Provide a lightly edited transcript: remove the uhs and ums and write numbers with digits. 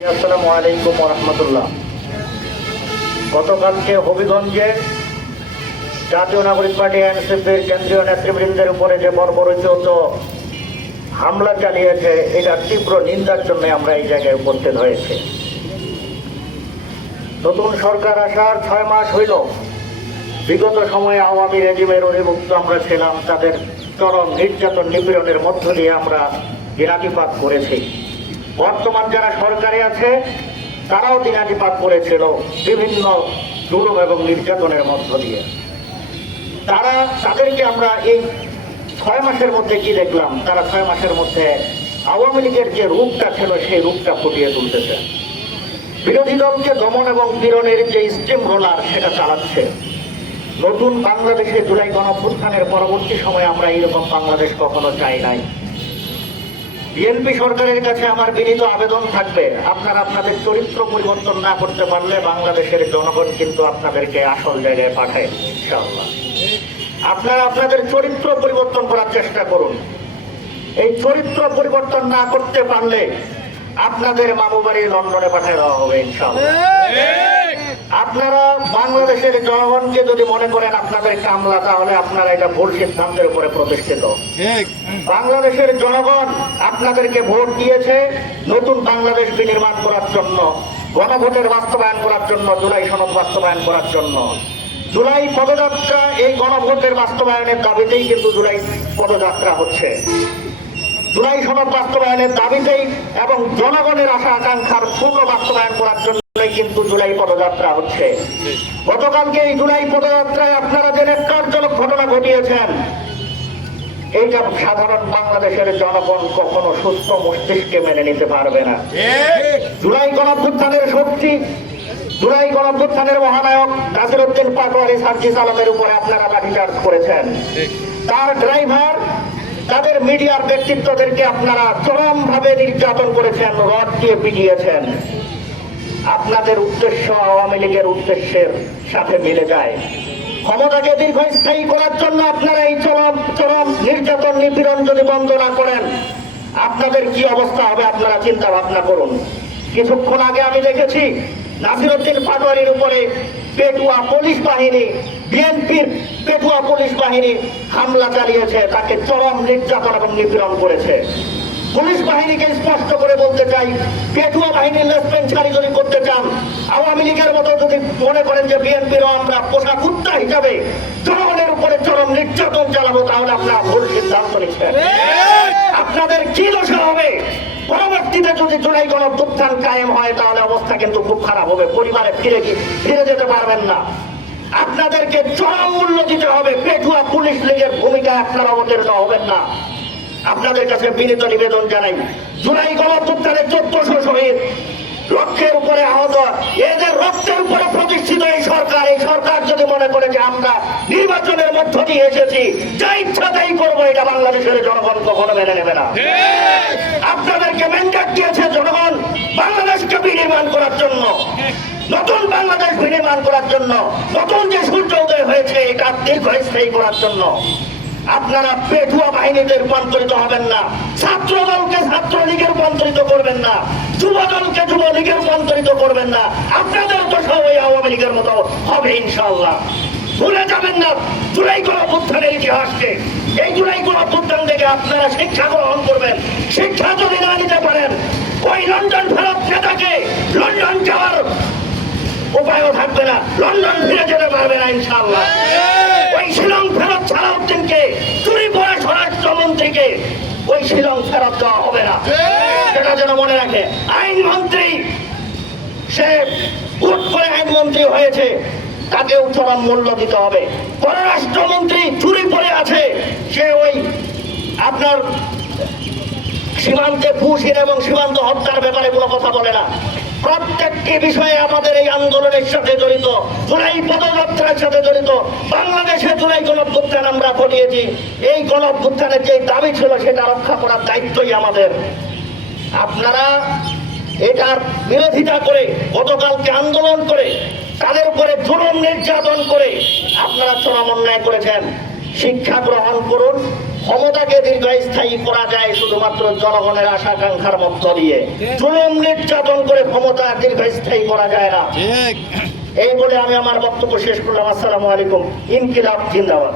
আসসালামু আলাইকুম রহমতুল্লাহ। গতকালকে হবিগঞ্জে জাতীয় নাগরিক পার্টি এনসিপির কেন্দ্রীয় নেতৃবৃন্দের উপরে যে বর্বরোচিত হামলা চালিয়েছে, এটার তীব্র নিন্দার জন্য আমরা এই জায়গায় উপস্থিত হয়েছি। নতুন সরকার আসার 6 মাস হইল। বিগত সময়ে আওয়ামী রেজিমের অধিভুক্ত আমরা ছিলাম, তাদের চরম নির্যাতন নিপীড়নের মধ্য দিয়ে আমরা দিনাতিপাত করেছি। বর্তমান যারা সরকারে আছে তারাও দিনাতিপাত করেছিল বিভিন্ন জুলুম এবং নির্যাতনের মধ্য দিয়ে। তাদেরকে আমরা এই 6 মাসের মধ্যে কি দেখলাম, তারা 6 মাসের মধ্যে আওয়ামী লীগের যে রূপটা ছিল সেই রূপটা ফুটিয়ে তুলতেছে। বিরোধী দলকে দমন এবং পীড়নের যে স্টিম রোলার সেটা চালাচ্ছে। নতুন বাংলাদেশে জুলাই গণঅভ্যুত্থানের পরবর্তী সময়ে আমরা এইরকম বাংলাদেশ কখনো চাই নাই। বিএনপি সরকারের কাছে আমার বিনীত আবেদন থাকবে, আপনারা আপনাদের চরিত্র পরিবর্তন না করতে পারলে বাংলাদেশের জনগণ কিন্তু আপনাদেরকে আসল জায়গায় পাঠায় ইনশাআল্লাহ। আপনারা আপনাদের চরিত্র পরিবর্তন করার চেষ্টা করুন। এই চরিত্র পরিবর্তন না করতে পারলে আপনাদের মামু বাড়ি লন্ডনে পাঠিয়ে দেওয়া হবে ইনশাআল্লাহ। আপনারা বাংলাদেশের জনগণকে যদি মনে করেন আপনাদের কামলা, তাহলে আপনারা এটা ভুল সিদ্ধান্তের উপরে প্রতিষ্ঠিত। বাংলাদেশের জনগণ আপনাদেরকে ভোট দিয়েছে নতুন বাংলাদেশ বিনির্মাণ করার জন্য, গণভোটের বাস্তবায়ন করার জন্য, জুলাই সনদ বাস্তবায়ন করার জন্য। জুলাই পদযাত্রা এই গণভোটের বাস্তবায়নের দাবিতেই কিন্তু জুলাই পদযাত্রা হচ্ছে। জুলাই সনদ বাস্তবায়নের দাবিতেই এবং জনগণের আশা আকাঙ্ক্ষার পূর্ণ বাস্তবায়ন করার জন্য কিন্তু জুলাই পদযাত্রা হচ্ছে। গতকালকে এই জুলাই পদযাত্রায় আপনারা যে ন্যাক্কারজনক ঘটনা ঘটিয়েছেন, এইটা সাধারণ বাংলাদেশের জনগণ কখনো সুস্থ মস্তিষ্কে মেনে নিতে পারবে না। জুলাই গণঅভ্যুত্থানের শক্তি, জুলাই গণঅভ্যুত্থানের মহানায়ক নাসিরউদ্দিন পাটোয়ারি সার্জিস আলমের উপরে আপনারা লাঠিচার্জ করেছেন। তার ড্রাইভার, তাদের মিডিয়ার ব্যক্তিত্বদেরকে আপনারা চরমভাবে নির্যাতন করেছেন, রড দিয়ে পিটিয়েছেন। আপনাদের উদ্দেশ্য আওয়ামী লীগের উদ্দেশ্যের সাথে মিলে যায়। ক্ষমতাকে দীর্ঘস্থায়ী করার জন্য আপনারা এই চরম নির্যাতন নিপীড়ন যদি বন্ধ না করেন, আপনাদের কি অবস্থা হবে আপনারা চিন্তা ভাবনা করুন। কিছুক্ষণ আগে আমি দেখেছি নাসিরউদ্দিন পাটোয়ারির উপরে পেটুয়া পুলিশ বাহিনী, বিএনপির পেটুয়া পুলিশ বাহিনী হামলা চালিয়েছে, তাকে চরম নির্যাতন এবং নিপীড়ন করেছে। পুলিশ বাহিনীকে স্পষ্ট করে বলতে চাই, পেটুয়া বাহিনীর লেসপেন্সারি যদি করতে চান, আওয়ামী লীগের মতো যদি মনে করেন যে বিএনপিরও আমরা পোষা কুত্তা হিসাবে জনগণের উপরে চরম নির্যাতন চালাবো, তাহলে আপনারা ভুল সিদ্ধান্ত নিচ্ছেন। আপনাদের কি দশা হবে পরবর্তীতে যদি জুলাই গণঅভ্যুত্থান কায়েম হয়, তাহলে অবস্থা কিন্তু খুব খারাপ হবে। পরিবারে ফিরে যেতে পারবেন না। আপনাদেরকে চরম মূল্য দিতে হবে। পেটুয়া পুলিশ লীগের ভূমিকায় আপনারা অবতীর্ণ হবেন না। আপনাদের কাছে বিনীত নিবেদন জানাই, জুলাই গণঅভ্যুত্থানে 1400 শহীদ, লক্ষের উপরে আহত, এদের রক্তের উপরে প্রতিষ্ঠিত এই সরকার যদি মনে করে যে আমরা নির্বাচনের মধ্য দিয়ে এসেছি, যা ইচ্ছা তাই করবো, এটা বাংলাদেশের জনগণ কখনো মেনে নেবে না। আপনাদেরকে ম্যান্ডেট দিয়েছে জনগণ বাংলাদেশকে বিনির্মাণ করার জন্য, নতুন বাংলাদেশ বিনির্মাণ করার জন্য, নতুন যে সূর্য উদয় হয়েছে এটা দীর্ঘস্থায়ী করার জন্য। আপনারা পেটুয়া বাহিনীতে রূপান্তরিত হবেন না, ছাত্র দলকে ছাত্রলীগে রূপান্তরিত করবেন না, যুব দলকে যুবলীগে রূপান্তরিত করবেন না। আপনাদের তো সবাই আওয়ামী লীগের মতো হবে ইনশাআল্লাহ। ভুলে যাবেন না জুলাই গণঅভ্যুত্থানের ইতিহাসকে। এই জুলাই গণঅভ্যুত্থান থেকে আপনারা শিক্ষা গ্রহণ করবেন। শিক্ষা যদি না নিতে পারেন, ওই লন্ডন ফেরত নেতাকে লন্ডন যাওয়ার উপায়ও থাকবে না, লন্ডন ফিরে যেতে পারবে না ইনশাআল্লাহ। ওই শিলং ফেরত সালাউদ্দিনকে, চুরি পড়া স্বরাষ্ট্রমন্ত্রীকে ওই শিলং ফেরত দেওয়া হবে না, সেটা যেন মনে রাখে। আইনমন্ত্রী, সে ভোট করে আইনমন্ত্রী হয়েছে, তাকেও চরম মূল্য দিতে হবে। পররাষ্ট্রমন্ত্রী চুরি পড়ে আছে, সে ওই আপনার সীমান্তে ফুসিন এবং সীমান্ত হত্যার ব্যাপারে কোনো কথা বলে না। প্রত্যেকটি বিষয়ে আমাদের এই আন্দোলনের সাথে জড়িত, জুলাই পদযাত্রার সাথে জড়িত। বাংলাদেশে জুলাই গণঅভ্যুত্থান আমরা ঘটিয়েছি, এই গণঅভ্যুত্থানের যে দাবি ছিল সেটা রক্ষা করার দায়িত্বই আমাদের। আপনারা এটার বিরোধিতা করে, গতকালকে আন্দোলন করে, তাদের উপরে জুলুম নির্যাতন করে আপনারা চরম অন্যায় করেছেন। শিক্ষা গ্রহণ করুন, ক্ষমতাকে দীর্ঘস্থায়ী করা যায় শুধুমাত্র জনগণের আশা আকাঙ্ক্ষার মধ্য দিয়ে। জুলুম নির্যাতন করে ক্ষমতা দীর্ঘস্থায়ী করা যায় না। এই বলে আমি আমার বক্তব্য শেষ করলাম। আসসালামু আলাইকুম। ইনকিলাব জিন্দাবাদ।